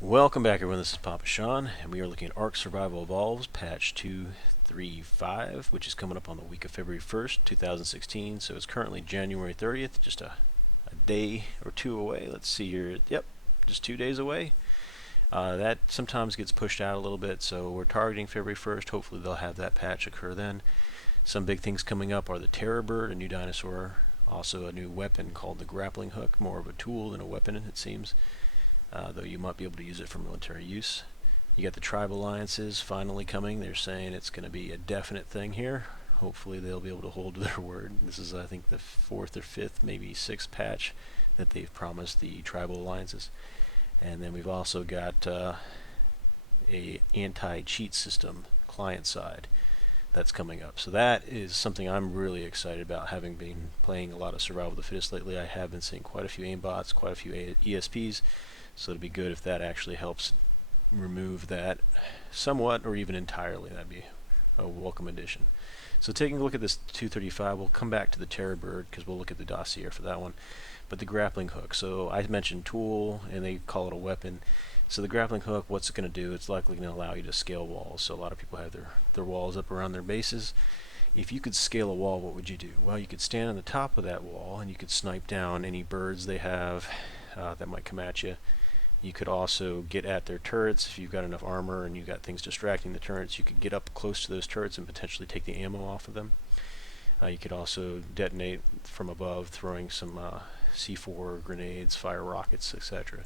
Welcome back everyone, this is PapaSean, and we are looking at Ark Survival Evolved, patch 235, which is coming up on the week of February 1st, 2016, so it's currently January 30th, just a day or two away. Let's see here, yep, just 2 days away. That sometimes gets pushed out a little bit, so we're targeting February 1st, hopefully they'll have that patch occur then. Some big things coming up are the Terror Bird, a new dinosaur, also a new weapon called the Grappling Hook, more of a tool than a weapon it seems. Though you might be able to use it for military use. You got the tribe alliances finally coming. They're saying it's going to be a definite thing here. Hopefully they'll be able to hold to their word. This is, I think, the 4th or 5th, maybe 6th patch that they've promised the tribal alliances. And then we've also got a anti-cheat system client side that's coming up. So that is something I'm really excited about, having been playing a lot of Survival of the Fittest lately. I have been seeing quite a few aimbots, quite a few ESPs. So it'd be good if that actually helps remove that somewhat or even entirely. That'd be a welcome addition. So taking a look at this 235, we'll come back to the Terror Bird because we'll look at the dossier for that one. But the Grappling Hook. So I mentioned tool and they call it a weapon. So the Grappling Hook, what's it going to do? It's likely going to allow you to scale walls. So a lot of people have their walls up around their bases. If you could scale a wall, what would you do? Well, you could stand on the top of that wall and you could snipe down any birds they have that might come at you. You could also get at their turrets. If you've got enough armor and you've got things distracting the turrets, you could get up close to those turrets and potentially take the ammo off of them. You could also detonate from above, throwing some C4 grenades, fire rockets, etc.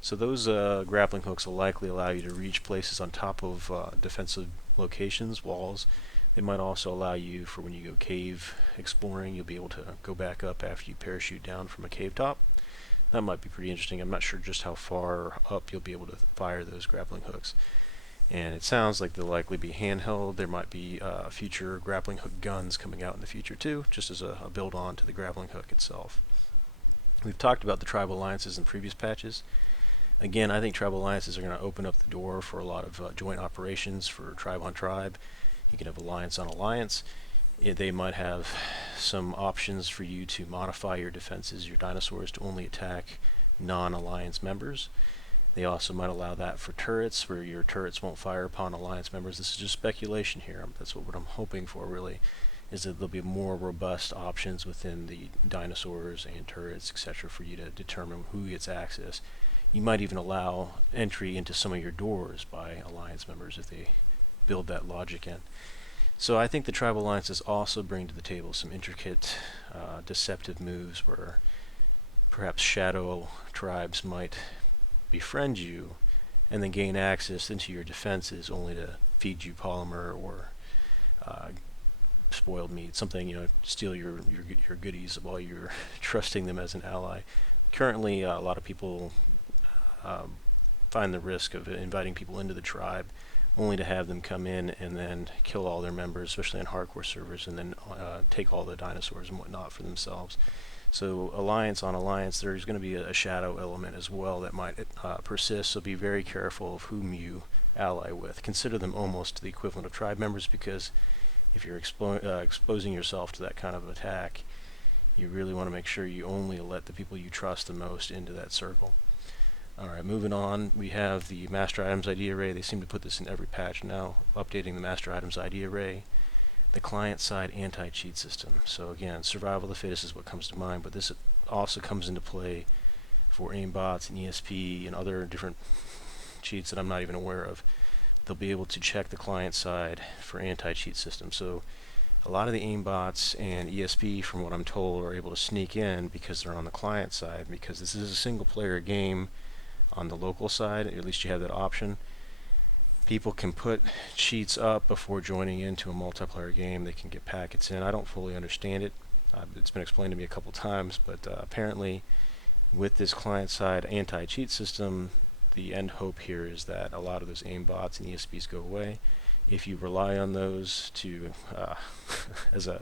So those grappling hooks will likely allow you to reach places on top of defensive locations, walls. They might also allow you, for when you go cave exploring, you'll be able to go back up after you parachute down from a cave top. That might be pretty interesting. I'm not sure just how far up you'll be able to fire those grappling hooks. And it sounds like they'll likely be handheld. There might be future grappling hook guns coming out in the future too, just as a build on to the grappling hook itself. We've talked about the tribal alliances in previous patches. Again, I think tribal alliances are going to open up the door for a lot of joint operations for tribe on tribe. You can have alliance on alliance. They might have some options for you to modify your defenses, your dinosaurs, to only attack non-alliance members. They also might allow that for turrets, where your turrets won't fire upon alliance members. This is just speculation here. That's what I'm hoping for, really, is that there'll be more robust options within the dinosaurs and turrets, etc., for you to determine who gets access. You might even allow entry into some of your doors by alliance members if they build that logic in. So I think the tribal alliances also bring to the table some intricate, deceptive moves where perhaps shadow tribes might befriend you and then gain access into your defenses only to feed you polymer or spoiled meat, something, steal your goodies while you're trusting them as an ally. Currently, a lot of people find the risk of inviting people into the tribe only to have them come in and then kill all their members, especially on hardcore servers, and then take all the dinosaurs and whatnot for themselves. So alliance on alliance, there's going to be a shadow element as well that might persist, so be very careful of whom you ally with. Consider them almost the equivalent of tribe members, because if you're exposing yourself to that kind of attack, you really want to make sure you only let the people you trust the most into that circle. Alright, moving on, we have the Master Items ID Array. They seem to put this in every patch now, updating the Master Items ID Array. The client-side anti-cheat system. So again, Survival of the Fittest is what comes to mind, but this also comes into play for aimbots and ESP and other different cheats that I'm not even aware of. They'll be able to check the client side for anti-cheat systems. So a lot of the aimbots and ESP, from what I'm told, are able to sneak in because they're on the client side, because this is a single-player game. On the local side, at least you have that option. People can put cheats up before joining into a multiplayer game. They can get packets in. I don't fully understand it. It's been explained to me a couple times, but apparently with this client-side anti-cheat system, the end hope here is that a lot of those aimbots and ESPs go away. If you rely on those to as a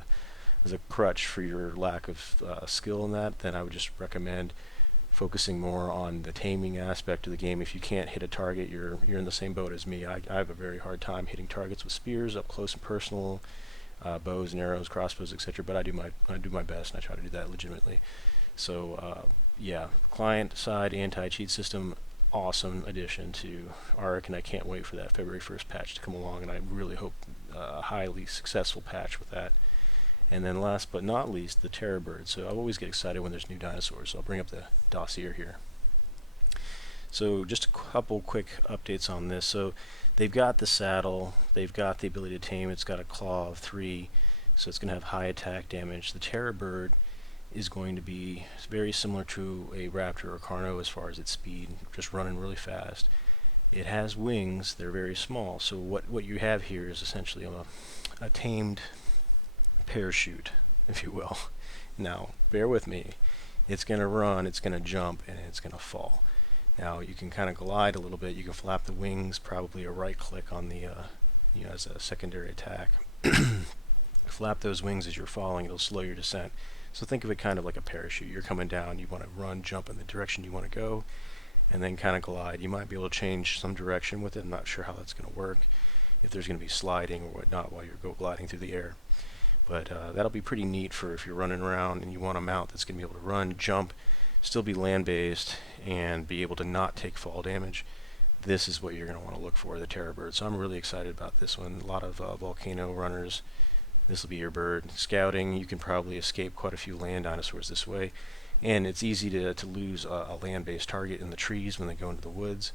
crutch for your lack of skill in that, then I would just recommend focusing more on the taming aspect of the game. If you can't hit a target, you're in the same boat as me. I have a very hard time hitting targets with spears up close and personal, bows and arrows, crossbows, etc. But I do my best, and I try to do that legitimately. So yeah, client side anti-cheat system awesome addition to Ark, and I can't wait for that February 1st patch to come along, and I really hope a highly successful patch with that. And then last but not least, the Terror Bird. So I always get excited when there's new dinosaurs, so I'll bring up the dossier here. So just a couple quick updates on this. So they've got the saddle, they've got the ability to tame, it's got a claw of 3, so it's going to have high attack damage. The Terror Bird is going to be very similar to a raptor or carno as far as its speed, just running really fast. It has wings, they're very small, so what you have here is essentially a tamed parachute, if you will. Now, bear with me. It's going to run, it's going to jump, and it's going to fall. Now, you can kind of glide a little bit. You can flap the wings, probably a right click on the, as a secondary attack. Flap those wings as you're falling, it'll slow your descent. So think of it kind of like a parachute. You're coming down, you want to run, jump in the direction you want to go, and then kind of glide. You might be able to change some direction with it. I'm not sure how that's going to work, if there's going to be sliding or whatnot while you're gliding through the air. But that'll be pretty neat for if you're running around and you want a mount that's going to be able to run, jump, still be land-based, and be able to not take fall damage. This is what you're going to want to look for, the Terror Bird. So I'm really excited about this one. A lot of volcano runners, this will be your bird. Scouting, you can probably escape quite a few land dinosaurs this way. And it's easy to lose a land-based target in the trees when they go into the woods.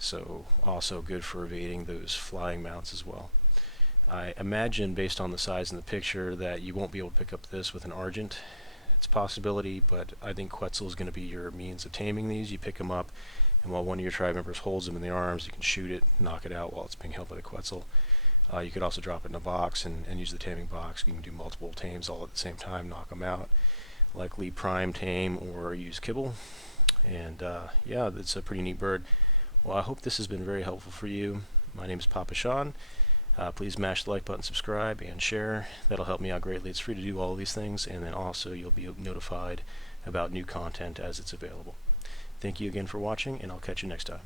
So also good for evading those flying mounts as well. I imagine, based on the size in the picture, that you won't be able to pick up this with an Argent. It's a possibility, but I think Quetzal is going to be your means of taming these. You pick them up, and while one of your tribe members holds them in the arms, you can shoot it, knock it out while it's being held by the Quetzal. You could also drop it in a box and use the taming box. You can do multiple tames all at the same time, knock them out. Likely prime tame or use kibble. And yeah, it's a pretty neat bird. Well, I hope this has been very helpful for you. My name is PapaSean. Please mash the like button, subscribe, and share. That'll help me out greatly. It's free to do all of these things, and then also you'll be notified about new content as it's available. Thank you again for watching, and I'll catch you next time.